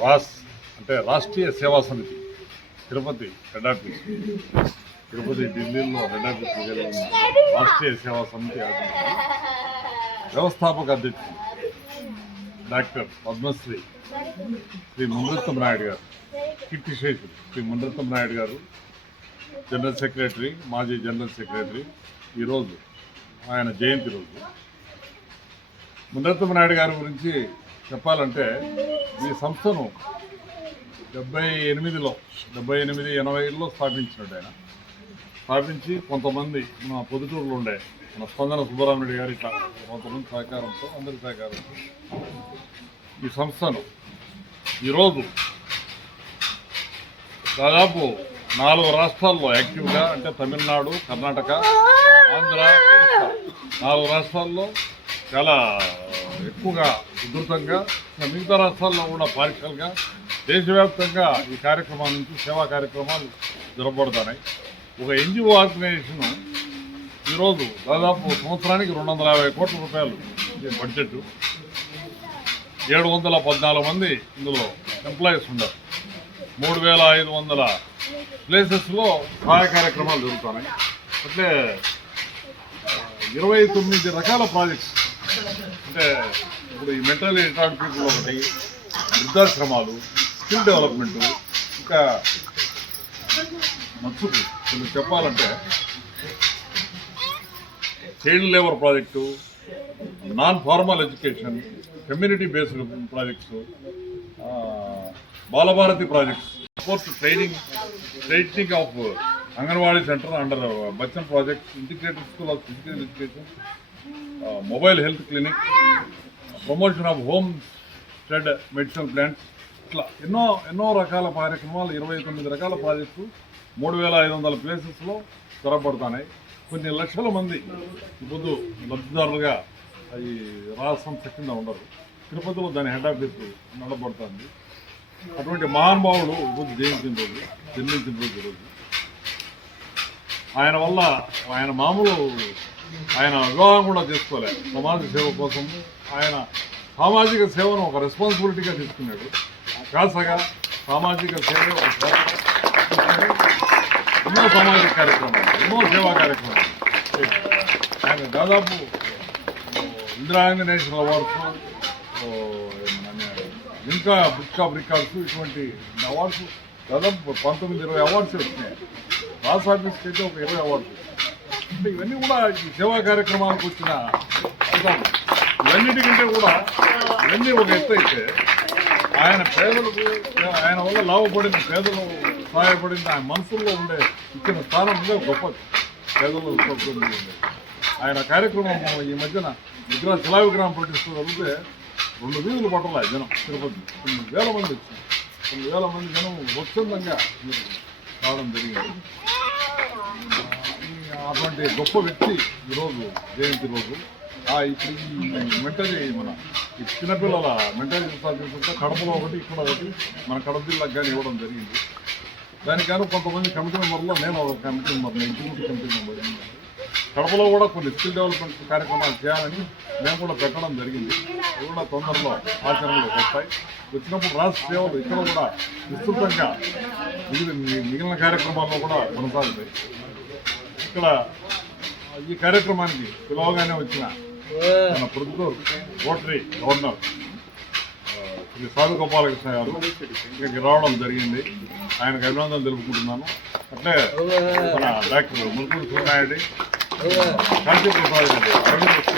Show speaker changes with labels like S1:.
S1: Ross అంటే రాష్ట్రీయ సేవా సమితి తిరుపతి హెడ్ ఆఫీస్. తిరుపతి ఢిల్లీలో హెడ్ ఆఫీస్ ఉన్న రాష్ట్రీయ సేవా సమితి ఆధ్వర్యంలో వ్యవస్థాపక అధ్యక్షుడు డాక్టర్ పద్మశ్రీ శ్రీ మునరత్నం నాయుడు గారు. కీర్తి శ్రీ మునరత్నం నాయుడు గారు. జనరల్ సెక్రటరీ మాజీ జనరల్ సెక్రటరీ ఈరోజు ఆయన జయంతి రోజు. మునరత్నం నాయుడు గారి గురించి చెప్పాలంటే ఈ సంస్థను డెబ్బై ఎనిమిదిలో డెబ్బై ఎనిమిది ఎనభైలో స్థాపించినట్టు ఆయన. స్థాపించి కొంతమంది మన పొద్దుటూరులో ఉండే మన స్పందన సుబ్బరామరెడ్డి గారి ఇట్లా కొంతమంది సహకారంతో అందరి సహకారంతో ఈ సంస్థను ఈరోజు దాదాపు నాలుగు రాష్ట్రాల్లో యాక్టివ్గా అంటే తమిళనాడు కర్ణాటక ఆంధ్ర నాలుగు రాష్ట్రాల్లో చాలా ఎక్కువగా ఉధృతంగా మిగతా రాష్ట్రాల్లో కూడా పార్షల్గా దేశవ్యాప్తంగా ఈ కార్యక్రమాల నుంచి సేవా కార్యక్రమాలు జరపబడుతున్నాయి. ఒక ఎన్జిఓ ఆర్గనైజేషన్ ఈరోజు దాదాపు సంవత్సరానికి రెండు వందల యాభై కోట్ల రూపాయలు బడ్జెట్ ఏడు వందల పద్నాలుగు మంది ఇందులో ఎంప్లాయీస్ ఉన్నారు. మూడు వేల ఐదు వందల ప్లేసెస్లో సహాయ కార్యక్రమాలు జరుగుతున్నాయి. అట్లే ఇరవై తొమ్మిది రకాల ప్రాజెక్ట్స్ అంటే ఇప్పుడు ఈ మెంటల్ రిటార్డ్ పీపుల్ ఒకటి వృద్ధాశ్రమాలు స్కిల్ డెవలప్మెంట్ ఇంకా మత్స్సు కొన్ని చెప్పాలంటే child labour project non formal education community based projects Balabharati projects support training training of anganwadi centre under Bachchan project integrated school of physical education mobile health clinic promotion of homestead medicine plants ఇట్లా ఎన్నో ఎన్నో రకాల కార్యక్రమాలు ఇరవై తొమ్మిది రకాల project మూడు వేల ఐదు వందల ప్లేసెస్లో త్వరపడుతున్నాయి. కొన్ని లక్షల మంది ఇప్పుడు లబ్ధిదారులుగా ఈ రాష్ట్రం కింద ఉండరు. తిరుపతిలో దాని హెడ్ ఆఫీస్ నడబడుతుంది అటువంటి మహానుభావుడు ఇప్పుడు జయించిన రోజు జన్మించిన రోజు రోజు. ఆయన వల్ల ఆయన మామూలు ఆయన వివాహం కూడా చేసుకోలే. సమాజ సేవ కోసం ఆయన సామాజిక సేవను ఒక రెస్పాన్సిబిలిటీగా తీసుకున్నాడు. కాసగా సామాజిక సేవ ఒక సేవ ఎన్నో సమాజ కార్యక్రమాలు ఎన్నో సేవా కార్యక్రమాలు ఆయన దాదాపు ఇందిరాగాంధీ నేషనల్ అవార్డ్స్ ఇంకా బుక్ ఆఫ్ రికార్డ్స్ ఇటువంటి అవార్డ్స్ దాదాపు పంతొమ్మిది ఇరవై అవార్డ్స్ వచ్చినాయి. రాస్ ఆఫీస్కి అయితే ఒక ఇరవై అవార్డ్స్. అంటే ఇవన్నీ కూడా ఈ సేవా కార్యక్రమాలకు వచ్చిన ఇవన్నిటికంటే కూడా ఇవన్నీ ఒక ఎత్తు అయితే ఆయన పేదలకు ఆయన వల్ల లాభపడిన పేదలు సహాయపడిన ఆయన మనసుల్లో ఉండే ఇచ్చిన స్థానం ఉండే పేదలు ఆయన కార్యక్రమం ఈ మధ్యన విగ్రహ శిలా విగ్రహం ప్రతిష్ట జరిగితే రెండు వీధులు పట్టలే జనం. తిరుపతి. కొన్ని వేల మంది వచ్చింది కొన్ని వేల మంది జనం స్వచ్ఛందంగా రావడం జరిగింది. అటువంటి గొప్ప వ్యక్తి ఈరోజు జయంతి రోజు. ఆ ఇప్పుడు ఈ మెంటరీ మన ఈ చిన్నపిల్లల మెంటరీ చూసుకుంటే కడపలో ఒకటి ఇక్కడ ఒకటి మన కడప జిల్లాకు కానీ ఇవ్వడం జరిగింది. దానికి గాను కొంతమంది కమిటీ మెంబర్లో నేను ఒక committee member executive committee member కడపలో కూడా కొన్ని స్కిల్ డెవలప్మెంట్ కార్యక్రమాలు చేయాలని మేము కూడా పెట్టడం జరిగింది. అవి కూడా తొందరలో ఆచరణలోకి వస్తాయి. వచ్చినప్పుడు రాష్ట్ర సేవలు ఇక్కడ కూడా విస్తృతంగా మిగిలిన మిగిలిన కార్యక్రమాల్లో కూడా కొనసాగుతాయి. ఇక్కడ ఈ కార్యక్రమానికి పిలవగానే వచ్చిన మన ప్రభుత్వ రోటరీ గవర్నర్ ఇది సాధు గోపాలకృష్ణ గారు. ఇక్కడికి రావడం జరిగింది. ఆయనకు అభినందనలు తెలుపుకుంటున్నాను. అట్లే మన డాక్టర్ మురుకుడు సూర్యనాయుడు శాంతి ప్రసాద్ గారు